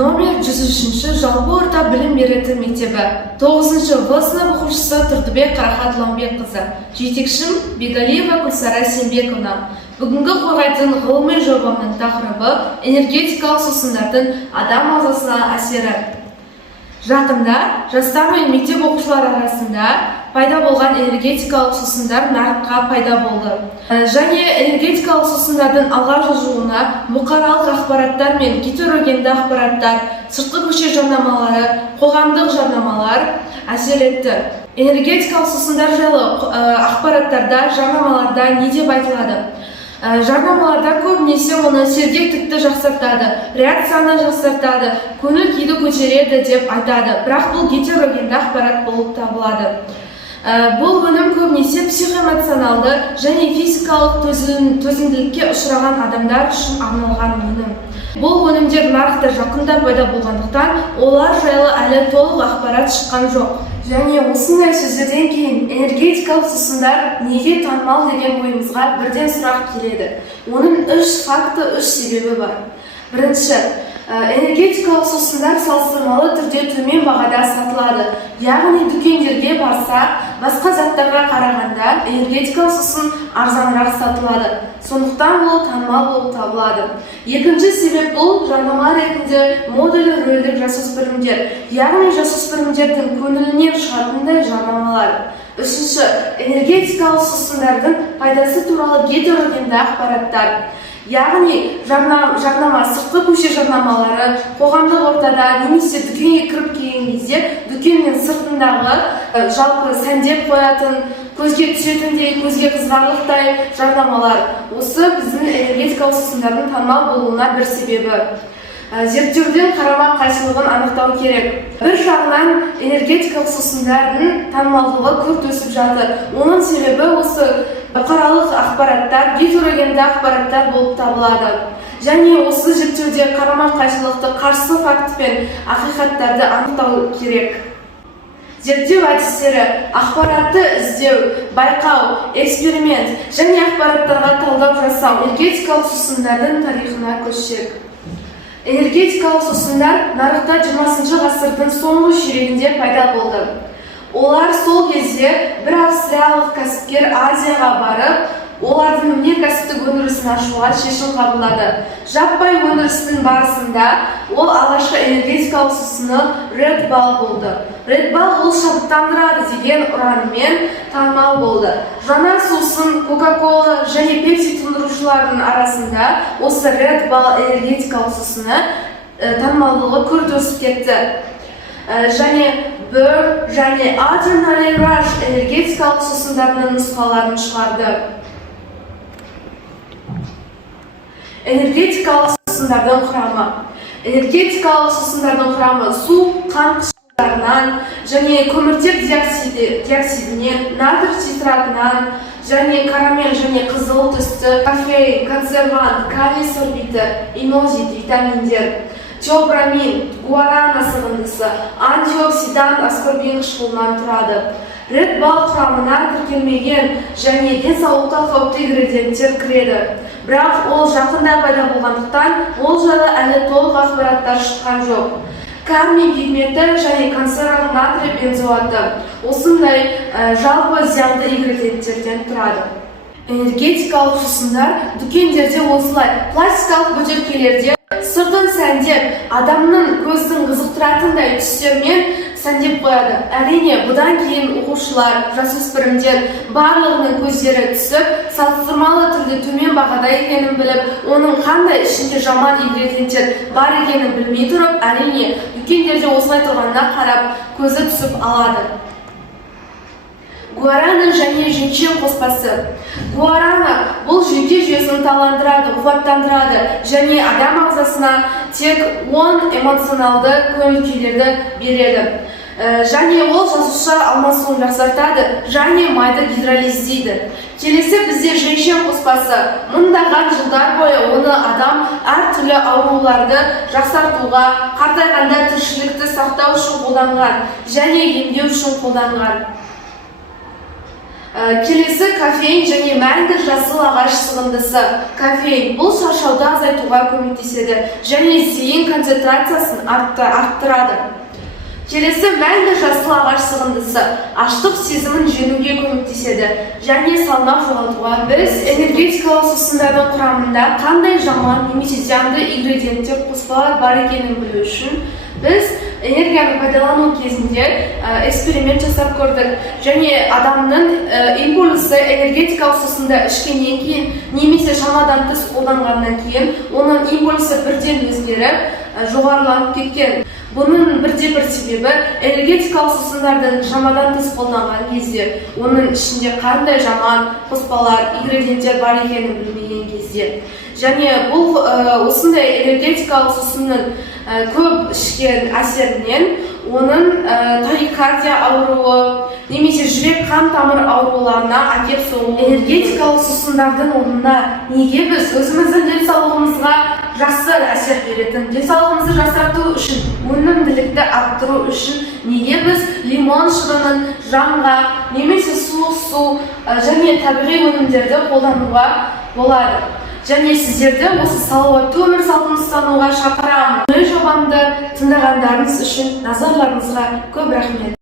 Номер 103 жалпы орта білім беретін мектебі. 9-шы В сынып оқушысы Тұрдыбек Қарахат-Ламбекқызы. Жетекшім Бегалиева Гүлсара Сембековна. Бүгінгі қорғайтын ғылыми жобамның тақырыбы энергетикалық сусындардың адам ағзасына әсері. Жақында жастар мен мектеп оқушылар арасында пайда болған энергетикалық сусындар нарыққа пайда болды. Және энергетикалық сусындардың алға жылжуына бұқаралық ақпараттар мен гетерогенді ақпараттар, сыртқы көше жарнамалары, қоғамдық жарнамалар әсер етті. Энергетикалық сусындар жайлы ақпараттарда, жарнамаларда не деп айтылады? Жарнамаларда көбінесе оны сергектікті жақсартады, реакцияны жақсартады, көңіл күйді көтереді деп айтады. Бірақ бұл гетерогенді ақпарат болып табылады. Бұл өнім көбінесе психоэмоционалды және физикалық төзімділікке ұшыраған адамдар үшін арналған өнім. Бұл өнімдер нарықта жақында пайда болғандықтан, олар жайлы әлі толық ақпарат шыққан жоқ. Және осындай сөздерден кейін энергетикалық сусындар неге танымал деген ойымызға бірден сұрақ келеді. Оның 3 факты, 3 себебі бар. Бірінші, энергетикалық сусындар салыстырмалы түрде төмен бағада сатылады. Яғни дүкендерге барса, басқа заттарға қарағанда энергетикалық сусын арзанырақ сатылады. Сондықтан ол танымал болып табылады. Екінші себеп бұл жарнама ретінде модулі рөлдік жасөспірімдер, яғни жасөспірімдердің көңілінен шығатындай жарнамалар. Үшінші, энергетикалық сусындардың пайдасы туралы гетерогенді ақпараттар. Яғни жарнама сыртқы көше жарнамалары қоғамдық ортада немесе дүкенге кіріп келген кезде дүкеннің сыртындағы жалпы сәндеп қоятын, көзге түсетіндей, көзге қызғарлықтай жарнамалар. Осы біздің энергетикалық сусындардың танымал болуына бір себебі. Зерттеудің қарама қайшылығын анықтау керек. Бір жағынан энергетикалық сусындардың танымалдығы күрт өсіп жатыр. Оның себебі осы бұқаралық ақпараттар, гетерогенді ақпараттар болып табылады. Және осы зерттеуде қарама қайшылықты, қарсы факт пен ақиқаттарды анықтау керек. Зерттеу әдістері: ақпаратты іздеу, байқау, эксперимент және ақпараттарға талдау жасау. Энергетикалық сусындардың тарихына көшсек. Энергетикалық сусындар нарықта 20-шы ғасырдың соңғы ширегінде пайда болды. Олар сол кезде бір австриялық кәсіпкер Азияға барып, олардың өнеркәсіптік өндірісін ашуға шешім қабылдады. Жаппай өндірістің барысында ол алғашқы энергетикалық сусыны Red Bull болды. Red Bull ол шабыттандырады деген ұранымен танымал болды. Жаңа сусын Coca-Cola және Pepsi тұндырушылардың арасында осы Red Bull энергетикалық сусыны танымалдығы күрт өсіп кетті. Және Burr және Adrenaline Rush энергетикалық сусындарының нұсқаларын шығарды. Энергетикалық сусындардың құрамы. Энергетикалық сусындардың құрамы су, қант қышқылдарынан және көміртек диоксидінен, натрий цитратынан және карамель және қызыл түсті, кофеин, консервант, калий сорбиті, инозит, витаминдер, теобрамин, гуарана сығындысы, антиоксидант аскорбин қышқылынан тұрады. Red Bull құрамына тіркелмеген және денсаулыққа қауіпті ингредиенттер кіреді. Бірақ ол жақында пайда болғандықтан, ол жайлы әлі толық ақпараттар шыққан жоқ. Кармий пигменті және консервант натрий бензоаты осындай жалпы зиянды ингредиенттерден тұрады. Энергетикалық сусындар дүкендерде осылай пластикалық бөтелкелерде сыртын сәндеп, адамның көзін қызықтыратындай түстермен сәндеп қояды. Әрине, бұдан кейін оқушылар, жасөспірімдер барлығының көздері түсіп, салыстырмалы түрде төмен бағада екенін біліп, оның қандай ішінде жаман ингредиенттер бар екенін білмей тұрып, әрине, дүкендерде осылай тұрғанына қарап, көзі түсіп алады. Гуарана және жеңшен қоспасы. Гуарана бұл жүйке жүйесін ынталандырады, қуаттандырады және адам ағзасына тек оң эмоционалды көңіл-күйлерді береді. Және ол жасуша алмасуын жақсартады және майды гидролиздейді. Келесі бізде жеңшен қоспасы. Мыңдаған жылдар бойы оны адам әртүрлі ауруларды жақсартуға, қартайғанда тіршілікті сақтау үшін қолданған және емдеу үшін қолданған. Келесі кофеин және мәңгі жасыл ағаш сығындысы. Кофеин бұл шаршауды азайтуға айтуға көмектеседі және зейін концентрациясын арттырады. Келесі мәңгі жасыл ағаш сығындысы аштық сезімін жеңуге көмектеседі және салмақ жоғалтуға. Біз энергетикалық сусындардың құрамында қандай жаман немесе зиянды ингредиенттер қоспалар бар екенін білу үшін біз энергияны пайдалану кезінде эксперимент жасап көрдік және адамның импульсы энергетикалық сусынды ішкеннен кейін немесе шамадан тыс қолданғаннан кейін оның импульсы бірден өзгеріп жоғарыланып кеткен. Бұның бірде-бір себебі энергетикалық сусындардың шамадан тыс қолданған кезде оның ішінде қандай жаман қоспалар, ингредиенттер бар екенін білмеген кезде. Және бұл осындай энергетикалық сусынның көп ішкен әсерінен оның тахикардия ауруы немесе жүрек қан тамыр ауруларына әкеп соғуы. Энергетикалық сусындардың орнына неге біз өзіміздің денсаулығымызға жақсы әсер беретін, денсаулығымызды жақсарту үшін, өнімділікті арттыру үшін неге біз лимон шырынын жанға немесе суық су және табиғи өнімдерді қолдануға болады. Және сіздерді осы салауатты өмір салтын ұстануға шақырамын. Жобамды тыңдағандарыңыз үшін назарларыңызға көп рахмет.